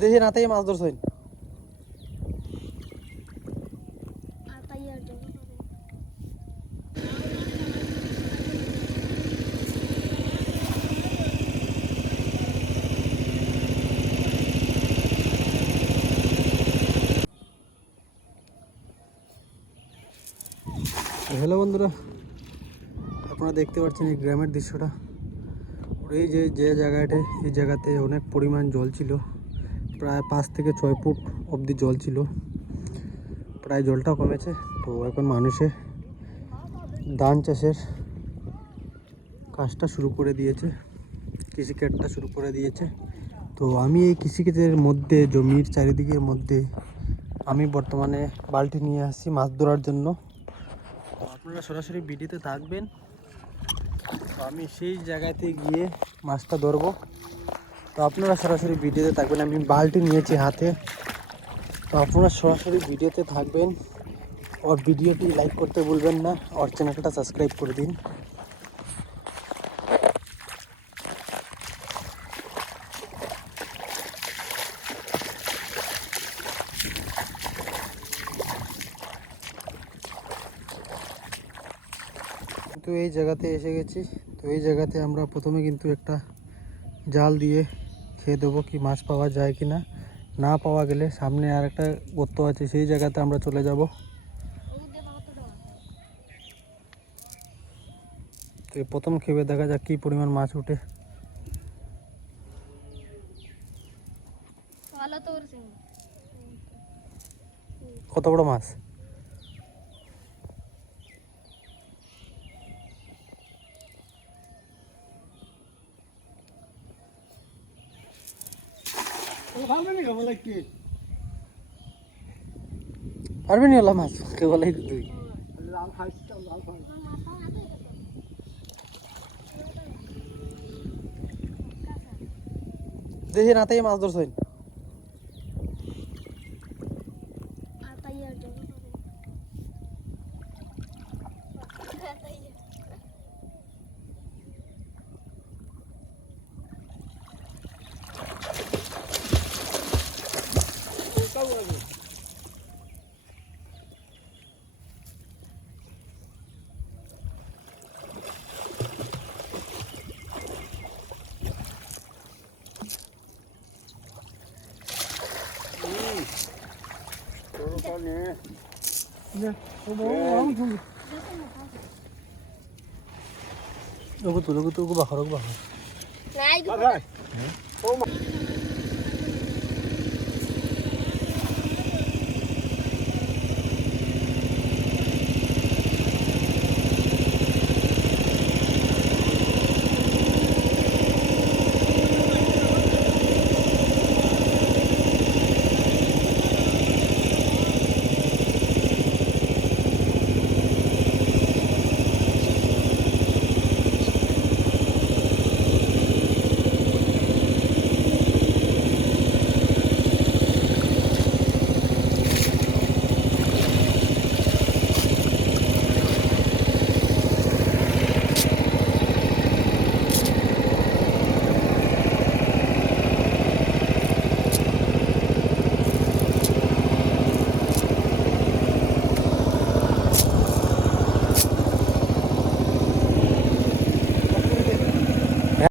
দেখি রাতেই মাছ ধরছেন হ্যালো বন্ধুরা, আপনারা দেখতে পাচ্ছেন এই গ্রামের দৃশ্যটা। ওর এই যে যে জায়গাটা, এই জায়গাতে অনেক পরিমাণ জল ছিল। প্রায় পাঁচ থেকে ছয় ফুট অবধি জল ছিল। প্রায় জলটা কমেছে। তো এখন মানুষে ধান চাষের কাজটা শুরু করে দিয়েছে, কৃষিকাজটা শুরু করে দিয়েছে। তো আমি এই কৃষিকাজের মধ্যে, জমির চারিদিকের মধ্যে আমি বর্তমানে বালতি নিয়ে আসছি মাছ ধরার জন্য। আপনারা সরাসরি ভিডিওতে থাকবেন। আমি সেই জায়গাতে গিয়ে মাছটা ধরবো। তো আপনারা সরাসরি ভিডিওতে থাকবেন, আমি বালতি নিয়েছি হাতে। তো আপনারা সরাসরি ভিডিওতে থাকবেন আর ভিডিওটি লাইক করতে ভুলবেন না আর চ্যানেলটা সাবস্ক্রাইব করে দিন। তো এই জায়গাতে এসে গেছি, তো এই জায়গাতে আমরা প্রথমে কিন্তু একটা জাল দিয়ে খেয়ে দেবো কি মাছ পাওয়া যায় কি না। না পাওয়া গেলে সামনে আর একটা গর্ত আছে সেই জায়গাতে আমরা চলে যাব। তো এই প্রথম খেয়ে দেখা যাক কী পরিমাণ মাছ উঠে। কত বড় মাছ? পারবি নি ওলা মাছ কে বলাই তুই দেখি রাতেই মাছ ধরছেন। ওগো তো ওগো বাখর ওগো বাখর নাই